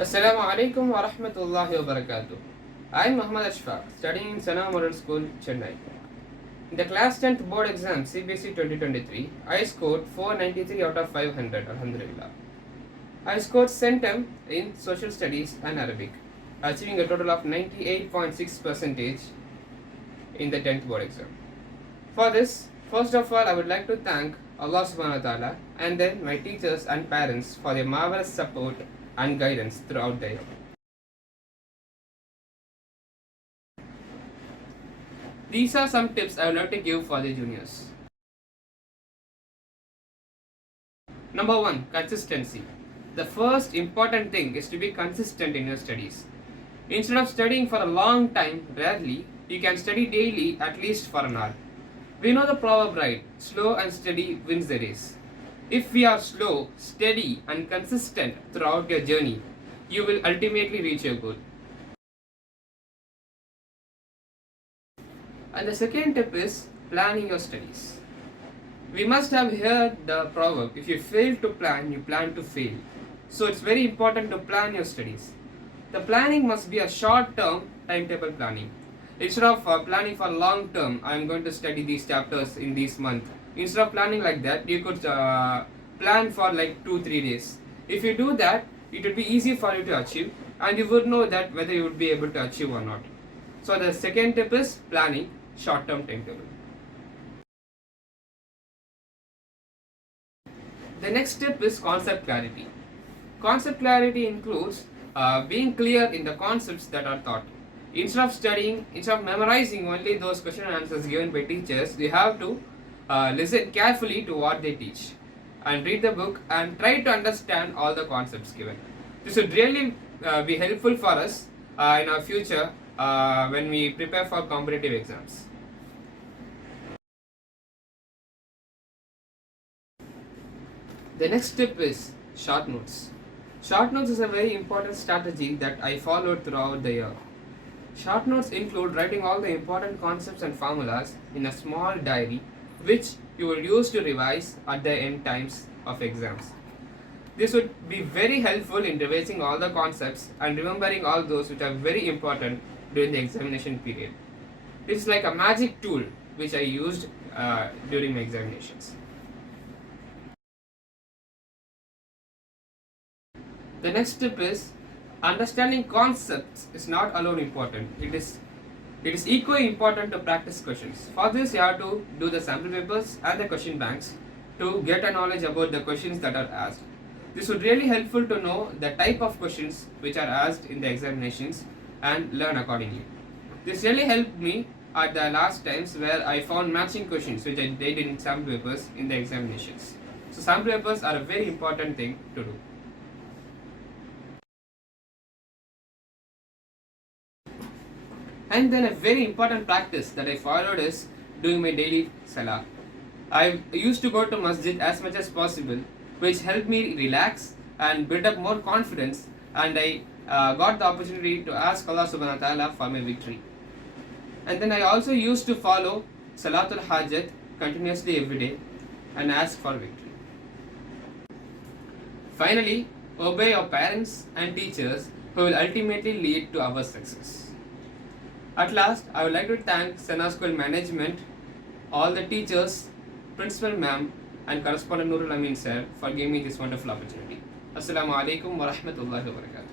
Assalamu alaikum wa rahmatullahi wa barakatuh. I am Muhammad Ashfaq, studying in Sana Model School, Chennai. In the class 10th board exam Cbse 2023, I scored 493 out of 500, Alhamdulillah. I scored centum in Social Studies and Arabic, achieving a total of 98.6% in the 10th board exam. For this, first of all, I would like to thank Allah subhanahu wa ta'ala and then my teachers and parents for their marvelous support and guidance throughout the year. These are some tips I would like to give for the juniors. Number 1. Consistency. The first important thing is to be consistent in your studies. Instead of studying for a long time, rarely, you can study daily at least for an hour. We know the proverb, right? Slow and steady wins the race. If we are slow, steady and consistent throughout your journey, you will ultimately reach your goal. And the second tip is planning your studies. We must have heard the proverb, if you fail to plan, you plan to fail. So it's very important to plan your studies. The planning must be a short-term timetable planning. Instead of planning for long term, I am going to study these chapters in this month. Instead of planning like that, you could plan for like 2-3 days. If you do that, it would be easy for you to achieve and you would know that whether you would be able to achieve or not. So the second tip is planning short-term timetable. The next tip is concept clarity. Concept clarity includes being clear in the concepts that are taught. Instead of memorizing only those question and answers given by teachers, you have to listen carefully to what they teach and read the book and try to understand all the concepts given. This would really be helpful for us in our future when we prepare for competitive exams. The next tip is short notes. Short notes is a very important strategy that I followed throughout the year. Short notes include writing all the important concepts and formulas in a small diary which you will use to revise at the end times of exams. This would be very helpful in revising all the concepts and remembering all those which are very important during the examination period. This is like a magic tool which I used during my examinations. The next tip is understanding concepts is not alone important. It is equally important to practice questions. For this, you have to do the sample papers and the question banks to get a knowledge about the questions that are asked. This would really helpful to know the type of questions which are asked in the examinations and learn accordingly. This really helped me at the last times where I found matching questions which I did in sample papers in the examinations. So sample papers are a very important thing to do. And then a very important practice that I followed is doing my daily Salah. I used to go to masjid as much as possible, which helped me relax and build up more confidence, and I got the opportunity to ask Allah subhanahu wa ta'ala for my victory. And then I also used to follow Salatul Hajat continuously every day and ask for victory. Finally, obey your parents and teachers who will ultimately lead to our success. At last, I would like to thank Sana School management, all the teachers, principal ma'am and correspondent Nurul Amin sir for giving me this wonderful opportunity. Assalamu alaikum wa rahmatullahi wa barakatuh.